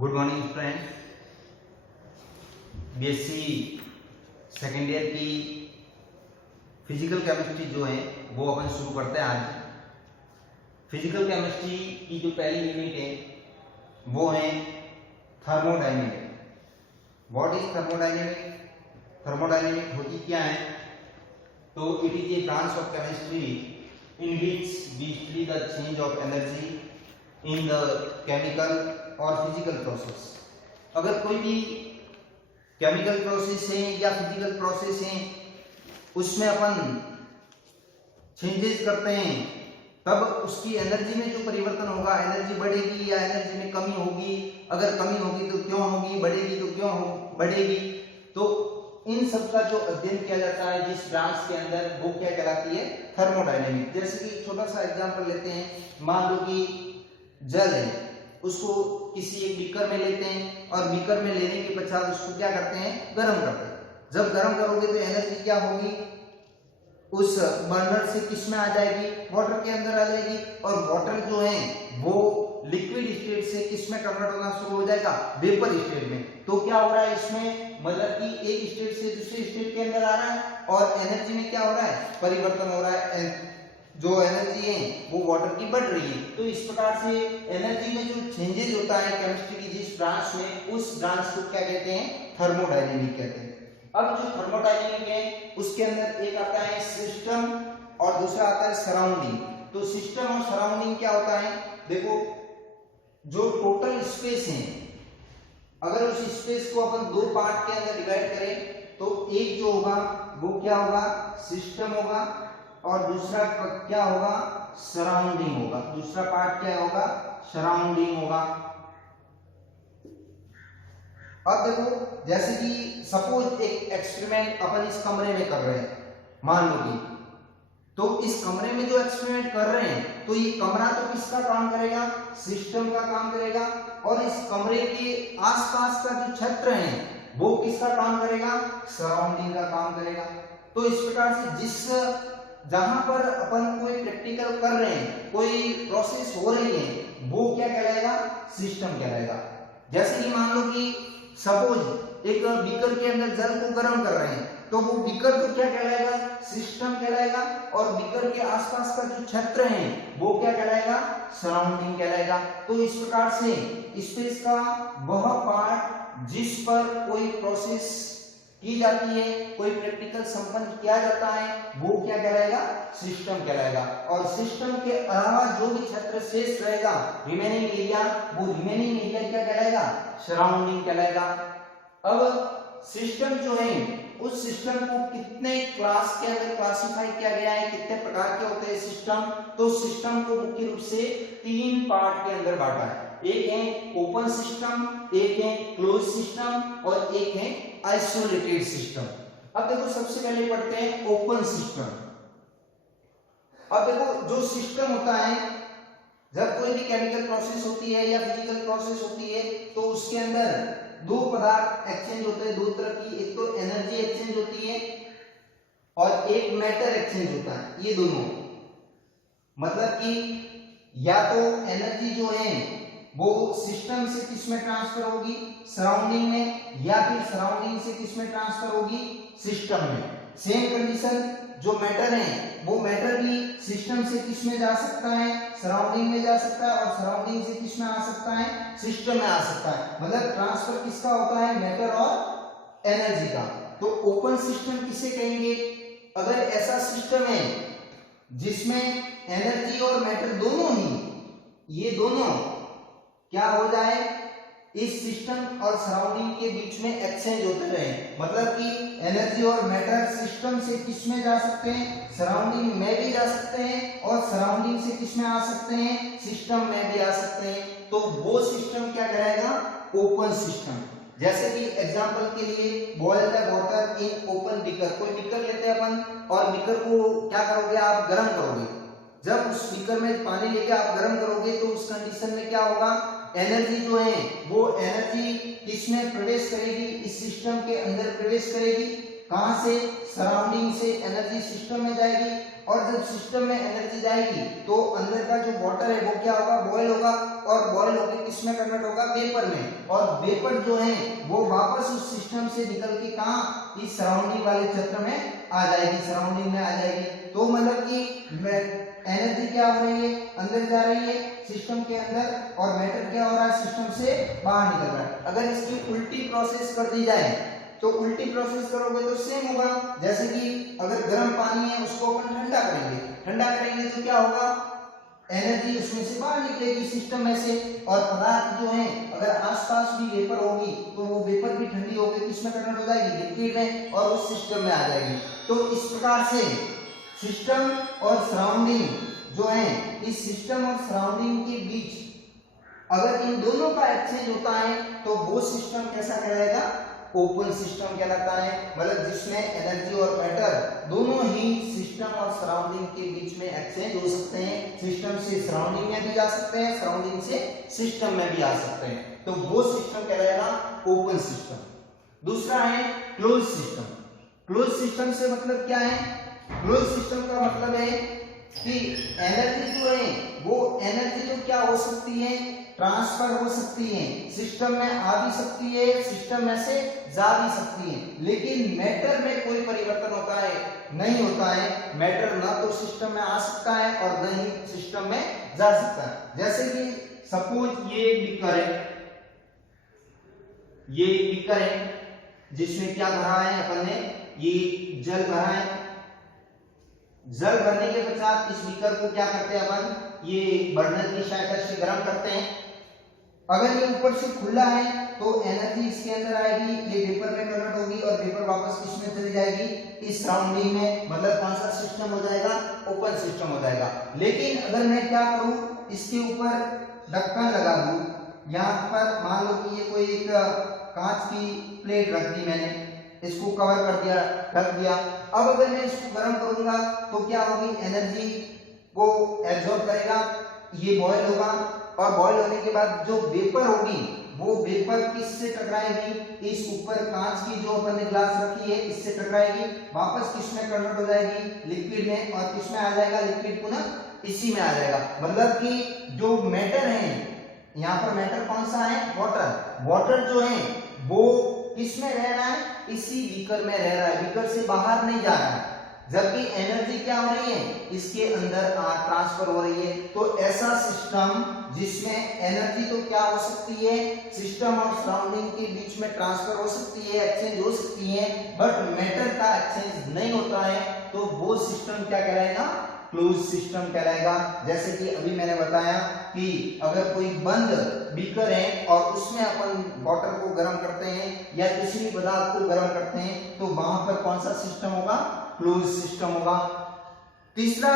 Good morning friends. BSc second year की physical chemistry जो है वो अपन शुरू करते हैं आज। फिजिकल केमिस्ट्री की जो पहली यूनिट है वो है thermodynamic. What is thermodynamic? Thermodynamic होती क्या है? तो it is a branch of chemistry in which we study the change of energy in the chemical और फिजिकल प्रोसेस। अगर कोई भी केमिकल प्रोसेस है या फिजिकल प्रोसेस है उसमें अपन चेंजेस करते हैं तब उसकी एनर्जी में जो परिवर्तन होगा, एनर्जी बढ़ेगी या एनर्जी में कमी होगी, अगर कमी होगी तो क्यों होगी, बढ़ेगी तो क्यों बढ़ेगी, तो इन सब का जो अध्ययन किया जाता है जिस ब्रांच के अंदर वो क्या कहलाती है? थर्मोडायनेमिक। जैसे कि छोटा सा एग्जांपल लेते हैं, मान लो कि जल है, उसको किसी एक बीकर में लेते हैं और बीकर में लेने के पश्चात उसको क्या करते हैं? गर्म करते हैं। जब गर्म करोगे तो एनर्जी क्या होगी? उस बर्नर से किस में आ जाएगी? वाटर के अंदर आ जाएगी। और वाटर जो है वो लिक्विड स्टेट से किस में कन्वर्ट होना शुरू हो जाएगा? वेपर स्टेट में। तो क्या हो रहा है इसमें? मतलब कि एक स्टेट से दूसरे स्टेट के अंदर आ रहा है और एनर्जी में क्या हो रहा है? परिवर्तन हो रहा है। जो एनर्जी है वो वाटर की बढ़ रही है। तो इस प्रकार से एनर्जी में जो चेंजेस होता है केमिस्ट्री की जिस ब्रांच में, उस ब्रांच को क्या कहते हैं? थर्मोडायनेमिक कहते हैं। अब जो थर्मोडायनेमिक है उसके अंदर एक आता है सिस्टम और दूसरा आता है सराउंडिंग। तो सिस्टम और सराउंडिंग क्या होता है? देखो, जो टोटल स्पेस है, अगर उस स्पेस को अपन दो पार्ट के अंदर डिवाइड करें तो एक जो होगा वो क्या होगा? सिस्टम होगा और दूसरा क्या होगा? सराउंडिंग होगा। दूसरा पार्ट क्या होगा? सराउंडिंग होगा। अब देखो, जैसे कि सपोज एक एक्सपेरिमेंट अपन इस कमरे में कर रहे हैं, मान लो कि, तो इस कमरे में जो एक्सपेरिमेंट कर रहे हैं तो ये कमरा तो किसका काम करेगा? सिस्टम का काम करेगा। और इस कमरे के आसपास का जो क्षेत्र है वो किसका काम करेगा? सराउंडिंग का काम करेगा। तो इस प्रकार से जिस जहां पर अपन कोई प्रैक्टिकल कर रहे हैं, कोई प्रोसेस हो रही है, वो क्या कहलाएगा? सिस्टम कहलाएगा। जैसे कि मान लो कि सपोज एक बीकर के अंदर जल को गर्म कर रहे हैं तो वो बीकर तो क्या कहलाएगा? सिस्टम कहलाएगा। और बीकर के आसपास का जो क्षेत्र है वो क्या कहलाएगा? सराउंडिंग कहलाएगा। तो इस प्रकार से स्पेस का वह पार्ट जिस पर कोई प्रोसेस की जाती है, कोई प्रैक्टिकल संपन्न किया जाता है, वो क्या कहलाएगा? सिस्टम कहलाएगा। और सिस्टम के अलावा जो भी क्षेत्र शेष रहेगा, रिमेनिंग एरिया, वो रिमेनिंग एरिया क्या कहलाएगा? सराउंडिंग कहलाएगा। अब सिस्टम जो है उस सिस्टम को कितने क्लास के अंदर क्लासिफाई किया गया है, कितने प्रकार के होते हैं सिस्टम? तो सिस्टम को मुख्य रूप से तीन पार्ट के अंदर बांटा है। एक है ओपन सिस्टम, एक है क्लोज सिस्टम और एक है आइसोलेटेड सिस्टम। अब देखो, सबसे पहले पढ़ते हैं ओपन सिस्टम। अब देखो, जो सिस्टम होता है, जब कोई भी केमिकल प्रोसेस होती है या फिजिकल प्रोसेस होती है तो उसके अंदर दो पदार्थ एक्सचेंज होते हैं, दो तरह की। एक तो एनर्जी एक्सचेंज होती है और एक मैटर एक्सचेंज होता है। ये दोनों, मतलब कि या तो एनर्जी जो है वो सिस्टम से किस में ट्रांसफर होगी? सराउंडिंग में। या फिर सराउंडिंग से किस में ट्रांसफर होगी? सिस्टम में। सेम कंडीशन, जो मैटर है वो मैटर भी सिस्टम से किस में जा सकता है? सराउंडिंग में जा सकता है। और सराउंडिंग से किस में आ सकता है? सिस्टम में आ सकता है। मतलब ट्रांसफर किसका होता है? मैटर और एनर्जी का। तो ओपन सिस्टम किसे कहेंगे? अगर ऐसा सिस्टम है जिसमें एनर्जी और मैटर दोनों ही, ये दोनों क्या हो जाए? इस सिस्टम और सराउंडिंग के बीच में एक्सचेंज होते रहे। मतलब कि एनर्जी और मैटर सिस्टम से किस में जा सकते हैं? सराउंडिंग में भी जा सकते हैं। और सराउंडिंग से किस में आ सकते हैं? सिस्टम में भी आ सकते हैं। तो वो सिस्टम क्या कहलाएगा? Open system. जैसे कि एग्जांपल के लिए, boil the water in open beaker. कोई बीकर लेते हैं अपन और बीकर को क्या करोगे? आप गर्म करोगे। जब उस बीकर में पानी लेके आप गर्म करोगे तो उस कंडीशन में क्या होगा? एनर्जी जो है वो एनर्जी किसमें प्रवेश करेगी? इस सिस्टम के अंदर प्रवेश करेगी। कहां से, सराउंडिंग से एनर्जी सिस्टम में जाएगी, और जब सिस्टम में एनर्जी जाएगी तो अंदर का जो वाटर है वो क्या होगा, बॉयल होगा, और बॉयल होकर किसमें कन्वर्ट होगा, वेपर में, और वेपर जो है वो वापस उस सिस्टम से निकल के कहां, इस सराउंडिंग वाले क्षेत्र में आ जाएगी, सराउंडिंग में आ जाएगी। तो मतलब कि एनर्जी क्या हो रही है, अंदर जा रही है सिस्टम के अंदर, और मैटर क्या हो रहा है, सिस्टम से बाहर निकल रहा है। अगर इसकी उल्टी प्रोसेस कर दी जाए तो उल्टी प्रोसेस करोगे तो सेम होगा, जैसे कि अगर गर्म पानी है उसको अपन ठंडा करेंगे, ठंडा करेंगे तो क्या होगा, एनर्जी उसमें से बाहर निकलेगी सिस्टम में से, और पदार्थ जो है अगर आसपास भी वेपर होगी तो वो वेपर भी ठंडी होगी, किसमें कन्वर्ट हो जाएगी, लिक्विड में, और उस सिस्टम में आ जाएगी। तो इस प्रकार से सिस्टम और सराउंडिंग जो है, इस सिस्टम और सराउंडिंग के बीच अगर इन दोनों का एक्सचेंज होता है तो वो सिस्टम कैसा कहलाएगा, ओपन सिस्टम कहलाता है। मतलब जिसमें एनर्जी और मैटर दोनों ही सिस्टम और सराउंडिंग के बीच में एक्सचेंज हो सकते हैं, सिस्टम से सराउंडिंग में भी जा सकते हैं, सराउंडिंग से सिस्टम में भी आ सकते हैं, तो वो सिस्टम कहलाएगा ओपन सिस्टम। दूसरा है क्लोज सिस्टम। क्लोज सिस्टम से मतलब क्या है, क्लोज सिस्टम का मतलब है कि एनर्जी जो है वो एनर्जी जो क्या हो सकती है, ट्रांसफर हो सकती है, सिस्टम में आ भी सकती है, सिस्टम में से जा भी सकती है, लेकिन मैटर में कोई परिवर्तन होता है, नहीं होता है। मैटर ना तो सिस्टम में आ सकता है और न ही सिस्टम में जा सकता है। जैसे कि सपोज ये बीकर है, ये बीकर है जिसमें क्या भरा है अपन ने, ये जल भरा है। जल भरने के पश्चात इस बीकर को क्या करते हैं अपन, ये बर्नर की सहायता से गर्म करते हैं। अगर ये ऊपर से खुला है तो एनर्जी इसके अंदर आएगी, ये वेपर में कन्वर्ट होगी, और वेपर वापस किसमें चली जाएगी, इस सराउंडिंग में। मतलब कौन सा सिस्टम हो जाएगा, ओपन सिस्टम हो जाएगा। लेकिन अगर मैं क्या करूं, इसके ऊपर ढक्कन लगा दूं, यहाँ पर मान लो कि ये कोई एक कांच की प्लेट रख दी मैंने, इसको कवर कर दिया, ढक दिया। अब अगर मैं इसको गर्म करूंगा तो क्या होगी, एनर्जी वो एब्जॉर्ब करेगा, ये बॉयल होगा, और बॉयल होने के बाद जो वेपर होगी वो वेपर किससे टकराएगी, इस ऊपर कांच की जो अपन ने ग्लास रखी है इससे टकराएगी, वापस किसमें कन्वर्ट हो जाएगी, लिक्विड में, और किसमें आ जाएगा, लिक्विड पुनः इसी में आ जाएगा। मतलब कि जो मैटर है, यहाँ पर मैटर कौन सा है, वाटर। वाटर जो है वो किसमें रह रहा है, इसी बीकर में रह रहा है, बीकर से बाहर नहीं जा रहा है, जबकि एनर्जी क्या हो रही है, इसके अंदर ट्रांसफर हो रही है। तो ऐसा सिस्टम जिसमें एनर्जी तो क्या हो सकती है, सिस्टम और सराउंडिंग के बीच में ट्रांसफर हो सकती है, एक्सचेंज हो सकती है, बट मैटर का एक्सचेंज नहीं होता है, तो वो सिस्टम क्या कहलाएगा, क्लोज सिस्टम कहलाएगा। जैसे कि अभी मैंने बताया कि अगर कोई बंद बीकर है और उसमें अपन वाटर को गर्म करते हैं या किसी भी पदार्थ को गर्म करते हैं, तो वहां पर कौन सा सिस्टम होगा, क्लोज सिस्टम होगा। तीसरा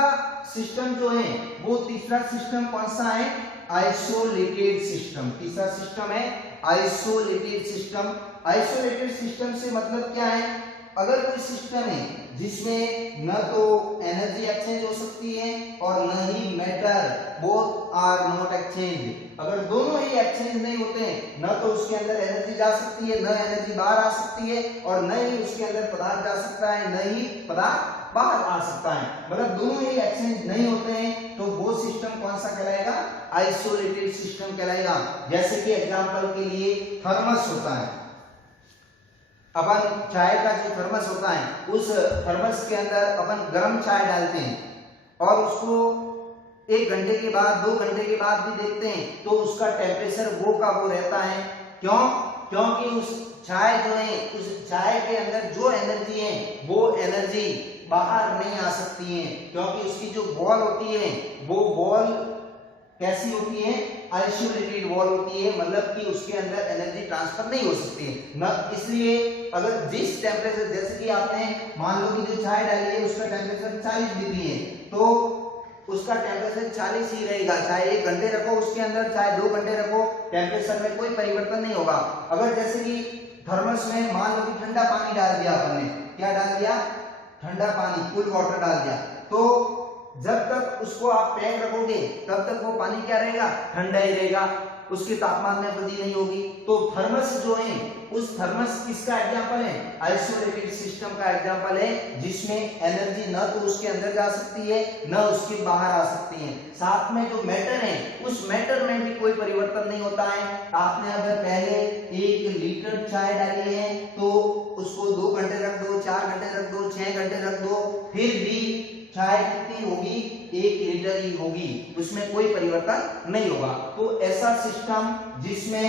सिस्टम जो है वो, तीसरा सिस्टम कौन सा है, आइसोलेटेड सिस्टम। तीसरा सिस्टम है आइसोलेटेड सिस्टम। आइसोलेटेड सिस्टम से मतलब क्या है, अगर कोई सिस्टम है जिसमें न तो एनर्जी एक्सचेंज हो सकती है और न ही matter, both are not exchange, अगर दोनों ही एक्सचेंज नहीं होते हैं, न तो उसके अंदर एनर्जी जा सकती है, न एनर्जी बाहर आ सकती है, और न ही उसके अंदर पदार्थ जा सकता है, न ही पदार्थ बाहर आ सकता है, मतलब दोनों ही एक्सचेंज नहीं होते हैं, तो वो सिस्टम कौन सा कहलाएगा, आइसोलेटेड सिस्टम कहलाएगा। जैसे कि एग्जांपल के लिए थर्मस होता है, अपन चाय का जो थर्मस होता है, उस थर्मस के अंदर अपन गर्म चाय डालते हैं और उसको 1 घंटे के बाद, 2 घंटे के बाद भी देखते हैं तो उसका टेम्परेचर वो का वो रहता है। क्यों? क्योंकि उस चाय जो है, उस चाय के अंदर जो एनर्जी है वो एनर्जी बाहर नहीं आ सकती है, क्योंकि उसकी जो बॉल होती है वो बॉल कैसी होती है, आइसोलेटेड वॉल होती है, मतलब कि उसके अंदर एनर्जी ट्रांसफर नहीं हो सकती है न। इसलिए अगर जिस टेम्परेचर, जैसे कि आपने मान लो कि जो चाय डाली है उसका टेम्परेचर 40 डिग्री है, तो उसका टेम्परेचर 40 ही रहेगा, चाहे 1 घंटे रखो उसके अंदर, चाहे 2 घंटे रखो, टेम्परेचर में कोई परिवर्तन नहीं होगा। अगर जैसे कि थर्मस में मान लो कि ठंडा पानी डाल दिया अपन ने, क्या डाल दिया, ठंडा पानी, कूल वाटर डाल दिया, तो जब तक उसको आप पैक रखोगे तब तक वो पानी क्या रहेगा, ठंडा ही रहेगा। उसके तापमान में वृद्धि नहीं होगी। तो थर्मस जो है, उस थर्मस किसका एग्जांपल है? आइसोलेटेड सिस्टम का एग्जांपल है, जिसमें एनर्जी न तो उसके अंदर जा सकती है न उसके बाहर आ सकती है। साथ में जो मैटर है, उस मैटर में भी कोई परिवर्तन नहीं होता है। आपने अगर पहले 1 लीटर चाय डाली है तो उसको 2 घंटे रख दो, 4 घंटे रख दो, 6 घंटे रख दो, फिर भी चाय कितनी होगी? 1 लीटर ही होगी, उसमें कोई परिवर्तन नहीं होगा। तो ऐसा सिस्टम जिसमें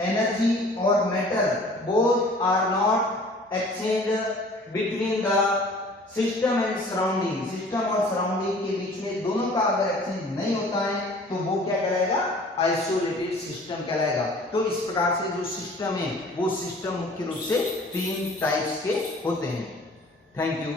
एनर्जी और matter both are not exchange between the system and surrounding, system और सराउंडिंग के बीच में दोनों का अगर एक्सचेंज नहीं होता है तो वो क्या कहलाएगा? आइसोलेटेड सिस्टम कहलाएगा। तो इस प्रकार से जो सिस्टम है वो सिस्टम मुख्य रूप से 3 टाइप्स के होते हैं। Thank you.